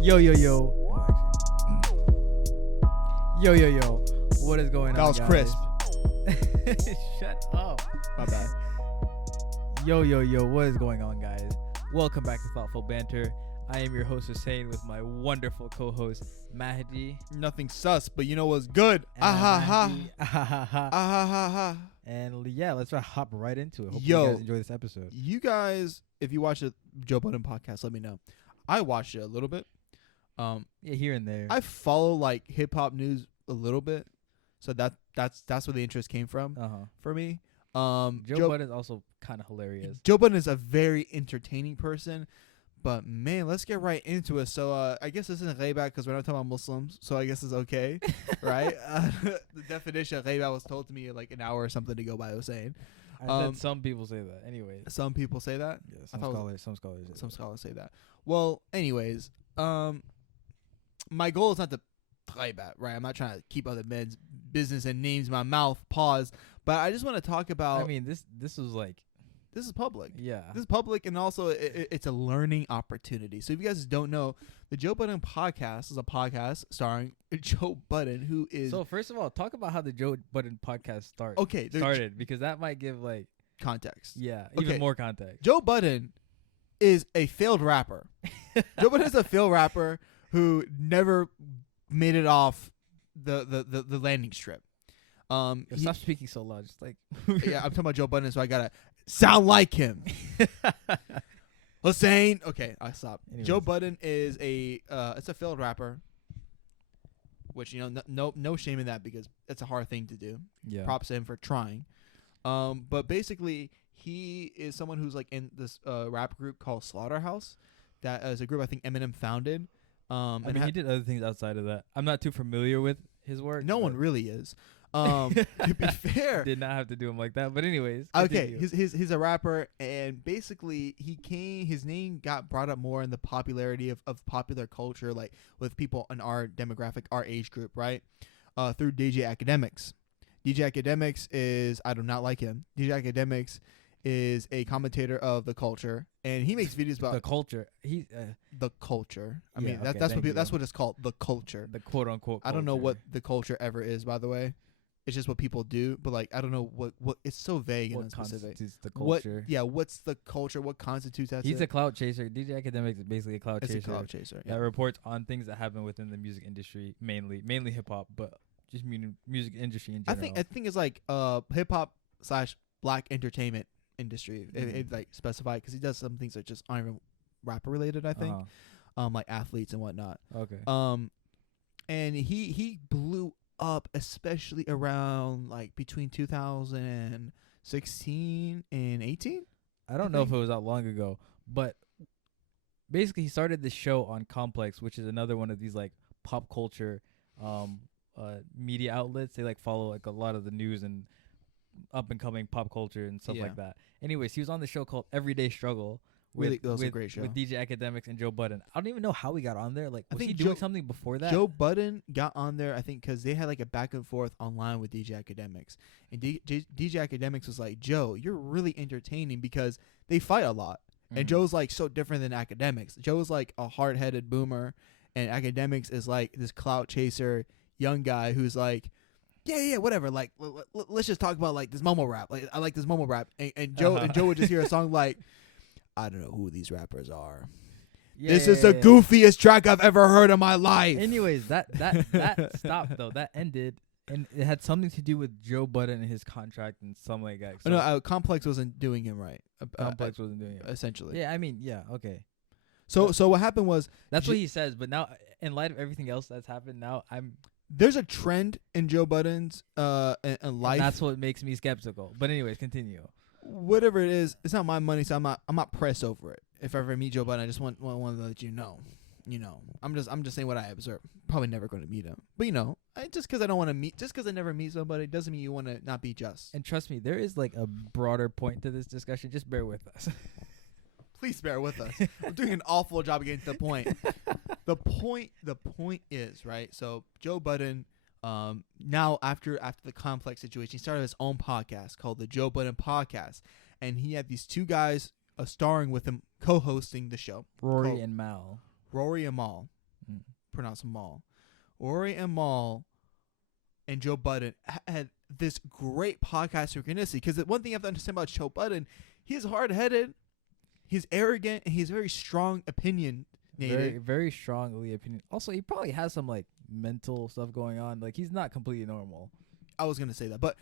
Yo, yo, yo. Yo, yo, yo. What is going That on, was guys? crisp. Shut up. My bad. Yo, yo, yo. What is going on, guys? Welcome back to Thoughtful Banter. I am your host, Hussein, with my wonderful co-host, Mahdi. Nothing sus, but you know what's good? And Ah ha ha. Mahdi. Ah ha ha ha. Ah ha ha ha. And yeah, let's hop right into it. Hope Yo. you guys enjoy this episode. You guys, if you watch the Joe Budden podcast, let me know. I watched it a little bit. Yeah, here and there. I follow like hip hop news a little bit, so that's where the interest came from for me. Joe Budden is also kind of hilarious. Joe Budden is a very entertaining person, but man, let's get right into it. So I guess this isn't ghaiba because we're not talking about Muslims, so I guess it's okay, right? The definition of ghaiba was told to me like an hour or something to go by. I was saying I said some people say that. Anyways. some people say that. Yeah, I thought some scholars. Some scholars say that. Well, anyways, my goal is not to ghaiba, right? I'm not trying to keep other men's business and names in my mouth. Pause. But I just want to talk about. I mean, this was like, this is public. yeah. This is public, and also it's a learning opportunity. So if you guys don't know, the Joe Budden podcast is a podcast starring Joe Budden, who is So first of all, talk about how the Joe Budden podcast started, because that might give like context. even Okay. more context. Joe Budden is a failed rapper. Joe Budden is a failed rapper who never made it off the landing strip. Stop speaking so loud. Just like Yeah, I'm talking about Joe Budden, so I gotta sound like him. Hussein. Okay, I stop. Anyways. Joe Budden is it's a failed rapper, which no shame in that because it's a hard thing to do. yeah. Props to him for trying. But basically, he is someone who's like in this rap group called Slaughterhouse. That is a group I think Eminem founded. I mean, he did other things outside of that. I'm not too familiar with his work. no one but really is. To be fair, did not have to do him like that. But anyways, okay, continue. he's a rapper, and basically his name got brought up more in the popularity of popular culture, like with people in our demographic, our age group, right? Through DJ Academics. DJ Academics I do not like him. DJ Academics is a commentator of the culture, and he makes videos about the culture. He the culture. I Yeah, mean, okay, that's thank you. that's what it's called, the culture. the quote unquote. I don't know culture. what the culture ever is, by the way. It's just what people do, but like I don't know what it's so vague and what unspecific. constitutes the culture. What's the culture? What constitutes that? He's a clout chaser. DJ Academics is basically a clout It's chaser. a cloud chaser. That reports on things that happen within the music industry, mainly hip hop, but just music industry in I general. think it's like hip hop / black entertainment industry. It like specified because he does some things that just aren't even rapper related. I think like athletes and whatnot. Okay. And he blew up, especially around like between 2016 and 18. I don't know if it was that long ago, but basically he started this show on Complex, which is another one of these like pop culture media outlets. They like follow like a lot of the news and up and coming pop culture and stuff Yeah. like that. Anyways, he was on the show called Everyday Struggle. Really, that was a great show. With DJ Academics and Joe Budden. I don't even know how he got on there. Like, I was think he doing Joe- something before that? Joe Budden got on there, I think, because they had like a back and forth online with DJ Academics, and DJ Academics was like, "Joe, you're really entertaining," because they fight a lot, and Mhm. Joe's like so different than Academics. Joe's like a hard-headed boomer, and Academics is like this clout chaser young guy who's like, yeah, whatever. Like, let's just talk about like this Momo rap. Like, I like this Momo rap, and Joe would just hear a song like, I don't know who these rappers are. This is the goofiest track I've ever heard in my life. Anyways, that stopped though. That ended, and it had something to do with Joe Budden and his contract and something like that. So No, Complex wasn't doing him right. Complex wasn't doing it. Essentially. Yeah, I mean, yeah, okay. So what happened was That's what he says. But now, in light of everything else that's happened, now there's a trend in Joe Budden's in life. that's what makes me skeptical. But anyways, continue. Whatever it is, it's not my money, so I'm not pressed over it. If I ever meet Joe Budden, I just want to let you know. I'm just saying what I observe. Probably never going to meet him, but just because I don't want to meet, just because I never meet somebody, doesn't mean you want to not be just. And trust me, there is like a broader point to this discussion. Just bear with us. Please bear with us. I'm doing an awful job of getting to the point. The point is, right? So Joe Budden, now after the Complex situation, he started his own podcast called the Joe Budden Podcast, and he had these two guys starring with him, co-hosting the show. Rory and Mal. Rory and Mal. Mm. Pronounce them Mal. Rory and Mal and Joe Budden had this great podcast synchronicity. Because the one thing you have to understand about Joe Budden, he's hard-headed, he's arrogant, and he's very strong opinionated. Very, very strongly opinion. Also, he probably has some like mental stuff going on. Like he's not completely normal. I was gonna say that, but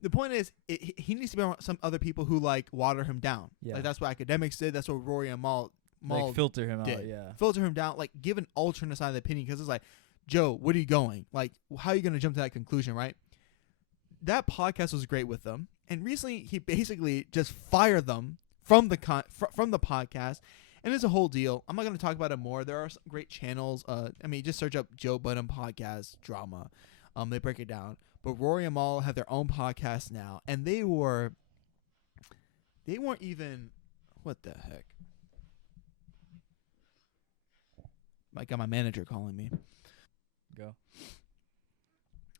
the point is, he needs to be around some other people who like water him down. Yeah. Like that's what Academics did. That's what Rory and Mal Like filter him did. out. Yeah. Filter him down. Like give an alternate side of the opinion, because it's like, Joe, what are you going? Like, how are you gonna jump to that conclusion, right? That podcast was great with them, and recently he basically just fired them from the from the podcast. And it's a whole deal. I'm not going to talk about it more. There are some great channels. I mean, just search up Joe Budden podcast drama. They break it down. But Rory and Mal have their own podcast now, and they weren't even. What the heck? I got my manager calling me. Go.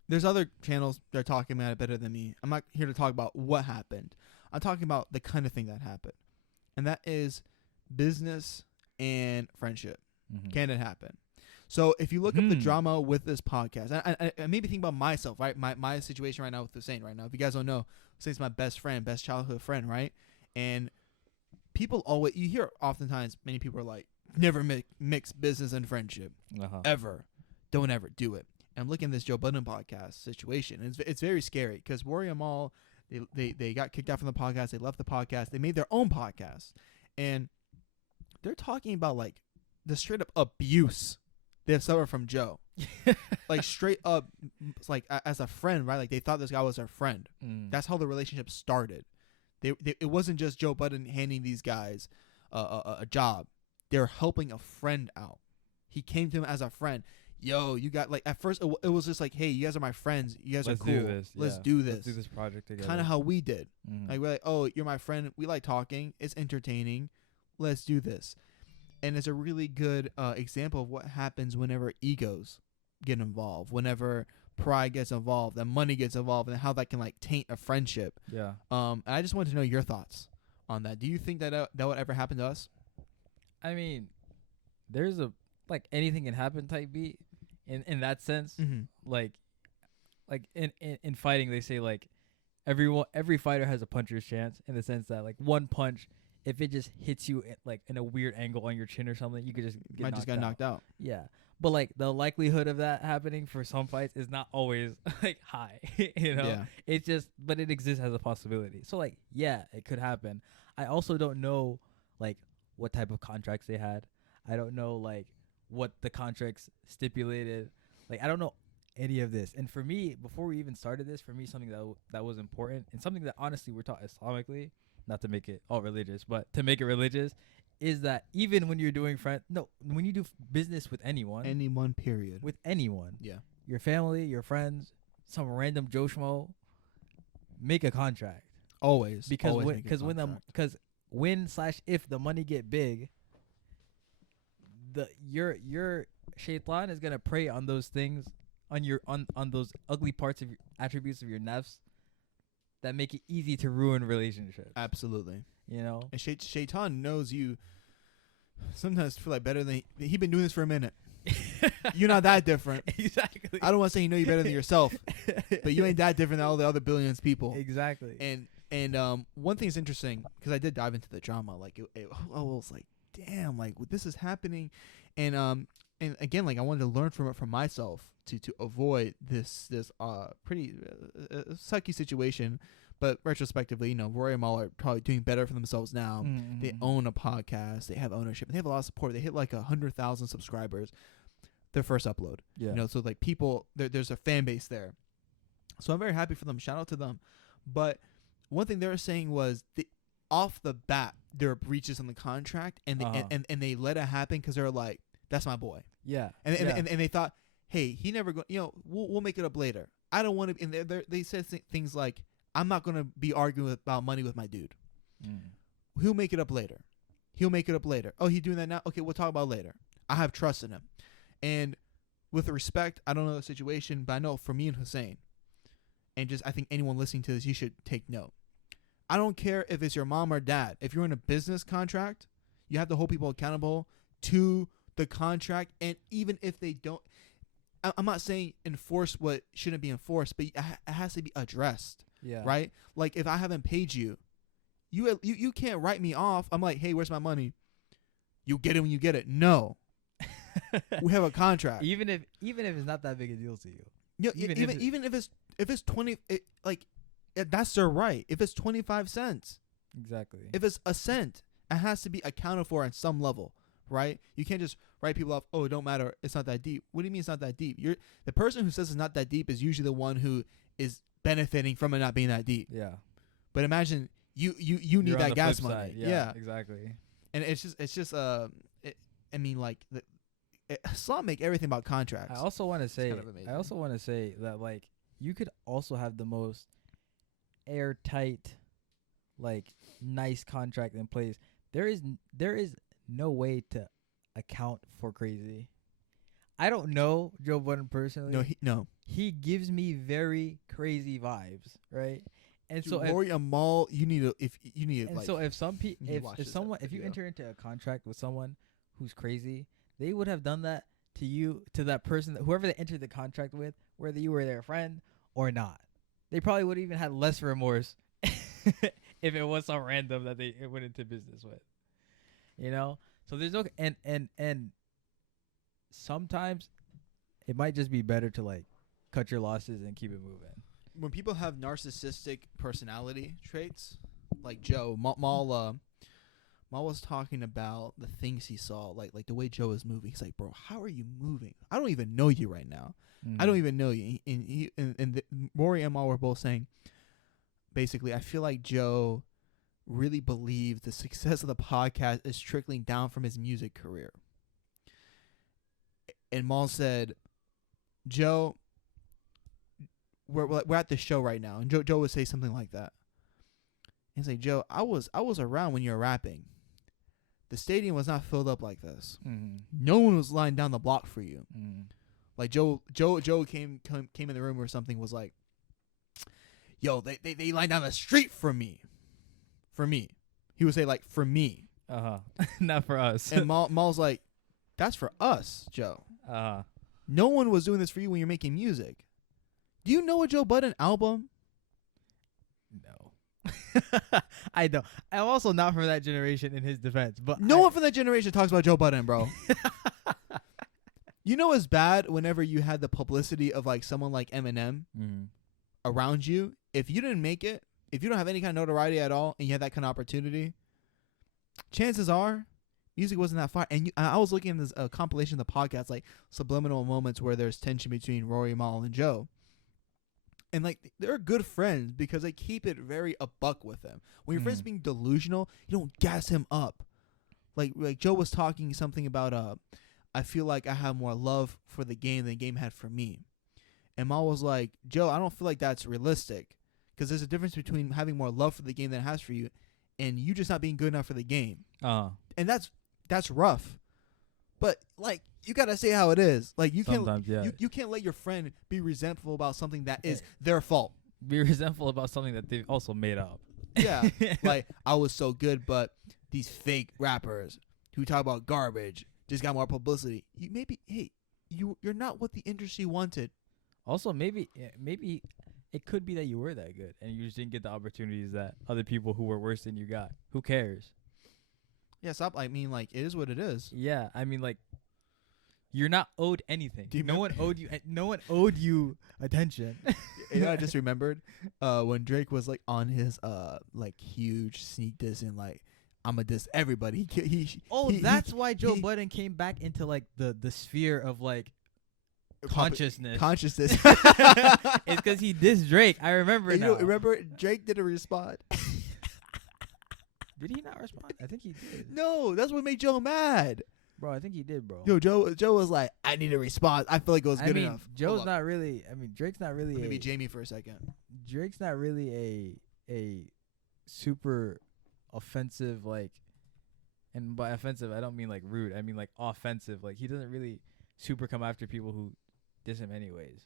There's other channels that are talking about it better than me. I'm not here to talk about what happened. I'm talking about the kind of thing that happened, and that is business and friendship. Mm-hmm. Can it happen? So if you look up the drama with this podcast, I maybe think about myself, right? My situation right now with Hussein right now. If you guys don't know, Hussein's my best friend, best childhood friend, right? And people always, you hear oftentimes many people are like, never mix business and friendship. Ever. Don't ever do it. And I'm looking at this Joe Budden podcast situation. And it's very scary because Rory and Mal, they got kicked out from the podcast. They left the podcast. They made their own podcast. And they're talking about like the straight up abuse they've suffered from Joe. Like straight up, like as a friend, right? Like they thought this guy was their friend. That's how the relationship started. It wasn't just Joe Budden handing these guys a job. They're helping a friend out. He came to him as a friend. Yo, you got like at first it was just like, hey, you guys are my friends. You guys are cool. Let's do this. Let's do this project together. Kind of how we did. Mm-hmm. Like we're like, oh, you're my friend. We like talking. It's entertaining. Let's do this. And it's a really good example of what happens whenever egos get involved, whenever pride gets involved, and money gets involved, and how that can like taint a friendship. Yeah. And I just wanted to know your thoughts on that. Do you think that that would ever happen to us? I mean, there's a like anything can happen type beat in that sense. Mm-hmm. Like in fighting, they say like every fighter has a puncher's chance in the sense that like one punch, if it just hits you like in a weird angle on your chin or something, you could just get knocked out. Yeah. But like the likelihood of that happening for some fights is not always like high, you know? Yeah. It's just, but it exists as a possibility. So like, yeah, it could happen. I also don't know like what type of contracts they had. I don't know like what the contracts stipulated. Like I don't know any of this. And for me, before we even started this, for me, something that was important and something that honestly we're taught Islamically, not to make it all religious, but to make it religious, is that even when you're doing when you do business with anyone, period. With anyone, yeah, your family, your friends, some random Joe Schmo, make a contract. Always. Because when/if the money get big, your shaitan is gonna prey on those things, on those ugly parts of your attributes of your nafs that make it easy to ruin relationships. Absolutely. You know? And Shaitan knows you sometimes feel like better than he been doing this for a minute. You're not that different. Exactly. I don't want to say he know you better than yourself, but you ain't that different than all the other billions of people. Exactly. And one thing is interesting, because I did dive into the drama. Like I was like, damn, like this is happening, and again, like I wanted to learn from it for myself to avoid this pretty sucky situation. But retrospectively, Rory and Mal are probably doing better for themselves now. Mm-hmm. They own a podcast. They have ownership. They have a lot of support. They hit like 100,000 subscribers their first upload. Yeah. So like people, there's a fan base there. So I'm very happy for them. Shout out to them. But one thing they were saying was off the bat, there were breaches in the contract, and they and they let it happen because they're like, that's my boy. Yeah. And they thought, hey, he never we'll make it up later. I don't want to. And they said things like, I'm not going to be arguing about money with my dude. He'll make it up later. Oh, he's doing that now? Okay, we'll talk about it later. I have trust in him. And with respect, I don't know the situation, but I know for me and Hussein, and just I think anyone listening to this, you should take note. I don't care if it's your mom or dad. If you're in a business contract, you have to hold people accountable to the contract. And even if they don't, I'm not saying enforce what shouldn't be enforced, but it has to be addressed, Yeah. right? Like if I haven't paid you, you can't write me off. I'm like, hey, where's my money? You get it when you get it. No, we have a contract. Even if it's not that big a deal to you. Even if it's 20, that's their right. If it's 25 cents, Exactly. if it's a cent, it has to be accounted for on some level, right? You can't just write people off. Oh, it don't matter. It's not that deep. What do you mean it's not that deep? The person who says it's not that deep is usually the one who is benefiting from it not being that deep. Yeah. But imagine you need You're on that the gas flip money. side. Yeah. Exactly. And it's just I mean, like Islam make everything about contracts. I also want to say kind of amazing. that like you could also have the most airtight, like nice contract in place. There is no way to account for crazy. I don't know Joe Budden personally. No. He gives me very crazy vibes, right? And Dude, so Rory Amal, you need to and like. so if some you need to watch this if you video. enter into a contract with someone who's crazy, they would have done that to that person, whoever they entered the contract with, whether you were their friend or not. They probably would have even had less remorse if it was some random that they went into business with. You know? So there's no and sometimes it might just be better to like cut your losses and keep it moving. When people have narcissistic personality traits, like Joe, Maul was talking about the things he saw, like the way Joe is moving. He's like, bro, how are you moving? I don't even know you right now. I don't even know you. And Rory and Maul were both saying, basically, I feel like Joe really believes the success of the podcast is trickling down from his music career. And Maul said, Joe, we're at the show right now, and Joe would say something like that. And he's like, Joe, I was around when you were rapping. The stadium was not filled up like this. Mm-hmm. No one was lying down the block for you. Mm-hmm. Like Joe came in the room or something, was like, yo, they lined down the street for me. For me. He would say like, for me. Not for us. And Maul's like, that's for us, Joe. No one was doing this for you when you're making music. Do you know a Joe Budden album? No. I don't. I'm also not from that generation in his defense. But No one from that generation talks about Joe Budden, bro. You know it's bad whenever you had the publicity of like someone like Eminem around you. If you didn't make it, if you don't have any kind of notoriety at all, and you had that kind of opportunity, chances are music wasn't that far. And I was looking at this compilation of the podcast, like subliminal moments where there's tension between Rory Mal and Joe. And like they're good friends because they keep it very a buck with them. When your friend's being delusional, you don't gas him up. Like Joe was talking something about I feel like I have more love for the game than the game had for me. And Mal was like, Joe, I don't feel like that's realistic because there's a difference between having more love for the game than it has for you and you just not being good enough for the game. And that's rough. But like you gotta say how it is. Like you can't you can't let your friend be resentful about something that is their fault. Be resentful about something that they've also made up. Yeah. Like I was so good, but these fake rappers who talk about garbage just got more publicity. You're not what the industry wanted. Also, maybe it could be that you were that good and you just didn't get the opportunities that other people who were worse than you got. Who cares? Yeah, stop. I mean, like, it is what it is. Yeah, I mean, like, you're not owed anything. No one owed you attention. You know, I just remembered when Drake was like on his like huge sneak diss and like I'ma diss everybody. That's why Joe Budden came back into like the sphere of like consciousness. It's because he dissed Drake. I remember it now. Remember Drake didn't respond. Did he not respond? I think he did. No, that's what made Joe mad. Bro, I think he did, bro. Yo, Joe was like, I need a response. I feel like it was good enough. Joe's not really. I mean, Drake's not really. Maybe Jamie for a second. Drake's not really a super offensive like, and by offensive I don't mean like rude. I mean like offensive. Like he doesn't really super come after people who diss him anyways.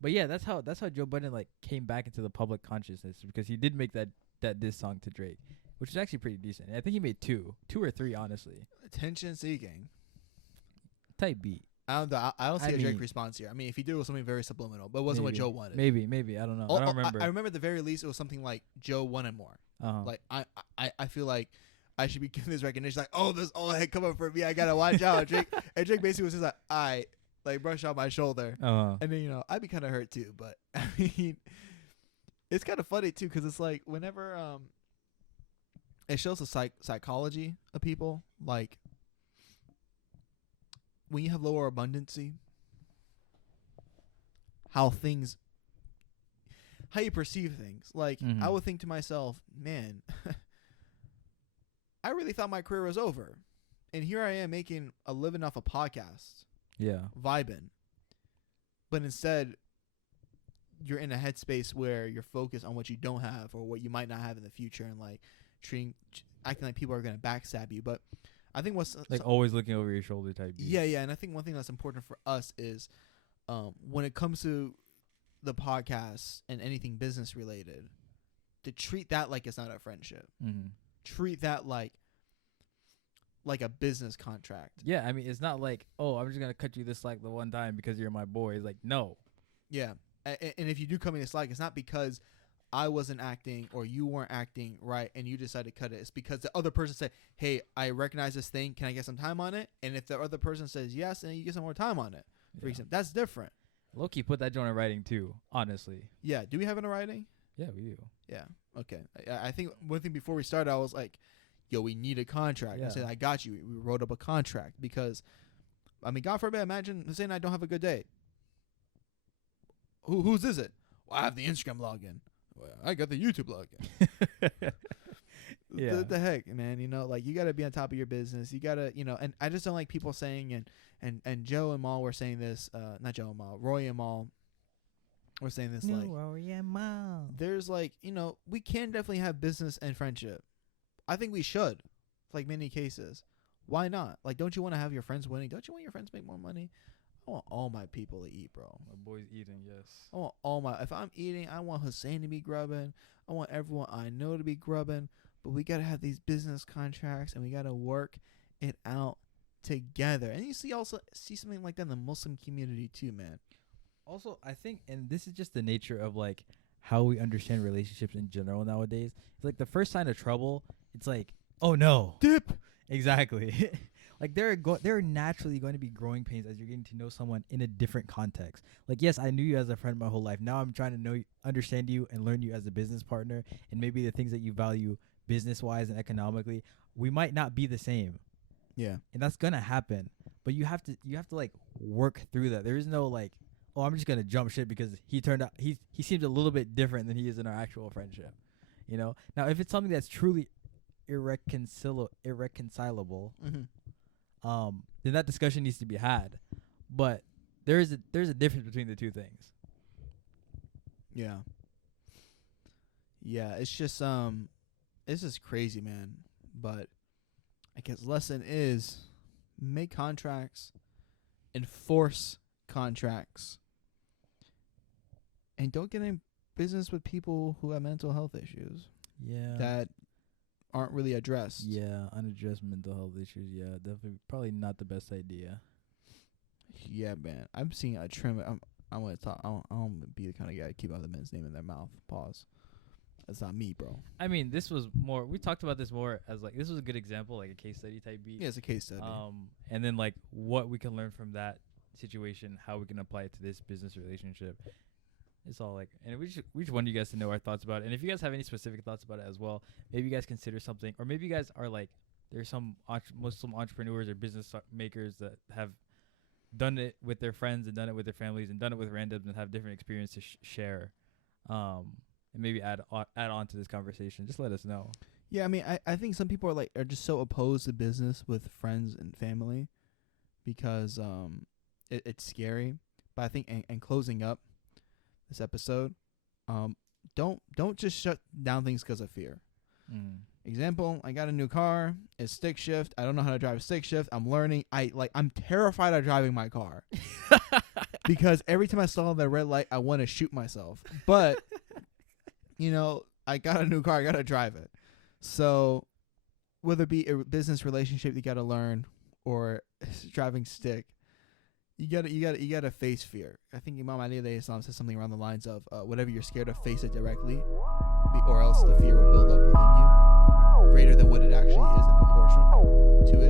But yeah, that's how Joe Budden like came back into the public consciousness, because he did make that diss song to Drake, which is actually pretty decent. I think he made two or three, honestly. Attention seeking. Type beat. I don't see I a Drake mean- response here. I mean, if he did, it was something very subliminal, but it wasn't what Maybe. Joe wanted. Maybe I don't know. Oh, I don't oh, remember. I remember at the very least, it was something like Joe wanted more. Like, Like I feel like I should be given this recognition. Like, oh, this all had come up for me. I gotta watch out. Drake and Drake basically was just like, I like brush off my shoulder, and then I'd be kind of hurt too. But I mean, it's kind of funny too, because it's like whenever it shows the psychology of people, like when you have lower abundancy, how you perceive things. Like Mhm. I would think to myself, man, I really thought my career was over, and here I am making a living off a podcast, yeah. vibing. But instead, you're in a headspace where you're focused on what you don't have or what you might not have in the future, and like acting like people are gonna backstab you. But I think what's Like always looking over your shoulder type beat. yeah, and I think one thing that's important for us is when it comes to the podcast and anything business related, to treat that like it's not a friendship. Mm-hmm. Treat that like a business contract. Yeah, I mean, it's not like, oh, I'm just gonna cut you this slack the one time because you're my boy. It's like, no. Yeah. And if you do come in slack, it's not because I wasn't acting or you weren't acting right and you decided to cut it. It's because the other person said, hey, I recognize this thing. Can I get some time on it? And if the other person says yes, then you get some more time on it. For Yeah. example, that's different. Low-key put that joint in writing too, honestly. Yeah. Do we have it in writing? Yeah, we do. Yeah. Okay. I think one thing before we started, I was like, yo, we need a contract. I Yeah. said, I got you. We wrote up a contract because, I mean, God forbid, imagine Hussein and I don't have a good day. Whose is it? Well, I have the Instagram login. Well, I got the YouTube login. Yeah. The heck, man. Like you got to be on top of your business. You got to, and I just don't like people saying, and Joe and Mal were saying this, not Joe and Mal, Roy and Mal were saying this, like, there's like, we can definitely have business and friendship. I think we should, like many cases. Why not? Like, don't you want to have your friends winning? Don't you want your friends to make more money? I want all my people to eat, bro. My boy's eating, yes. I want if I'm eating, I want Hussein to be grubbing. I want everyone I know to be grubbing. But we got to have these business contracts and we got to work it out together. And you see something like that in the Muslim community too, man. Also, I think, and this is just the nature of like how we understand relationships in general nowadays. It's like the first sign of trouble, it's like, oh no. Dip. Exactly. Like there are naturally going to be growing pains as you're getting to know someone in a different context. Like, yes, I knew you as a friend my whole life. Now I'm trying to understand you and learn you as a business partner, and maybe the things that you value business wise and economically, we might not be the same. Yeah. And that's gonna happen. But you have to like work through that. There is no like, oh, I'm just gonna jump shit because he turned out he seems a little bit different than he is in our actual friendship. Now if it's something that's truly irreconcilable, Mm-hmm. then that discussion needs to be had. But there's a difference between the two things. Yeah. Yeah, it's just crazy, man. But I guess lesson is make contracts, enforce contracts, and don't get in business with people who have mental health issues Yeah. that aren't really addressed. Yeah, unaddressed mental health issues. Yeah, definitely probably not the best idea. Yeah, man. I'm seeing a trend. I want to talk. I don't be the kind of guy to keep out the men's name in their mouth. Pause. That's not me, bro. I mean, this was more. We talked about this more as like this was a good example, like a case study type beat. Yeah, it's a case study. And then like what we can learn from that situation, how we can apply it to this business relationship. It's all like, and we just want you guys to know our thoughts about it. And if you guys have any specific thoughts about it as well, maybe you guys consider something, or maybe you guys are like, there's some Muslim entrepreneurs or business makers that have done it with their friends and done it with their families and done it with randoms and have different experience to share. And maybe add on to this conversation. Just let us know. Yeah, I mean, I think some people are just so opposed to business with friends and family because it's scary. But I think and closing up this episode, don't just shut down things because of fear. Example, I got a new car. It's stick shift. I don't know how to drive a stick shift. I'm learning. I'm terrified of driving my car. because every time I saw the red light, I want to shoot myself. But you know, I got a new car, I gotta drive it. So whether it be a business relationship you gotta learn or driving stick, you gotta face fear. I think Imam Ali alayhi salam says something around the lines of whatever you're scared of, face it directly, or else the fear will build up within you greater than what it actually is in proportion to it.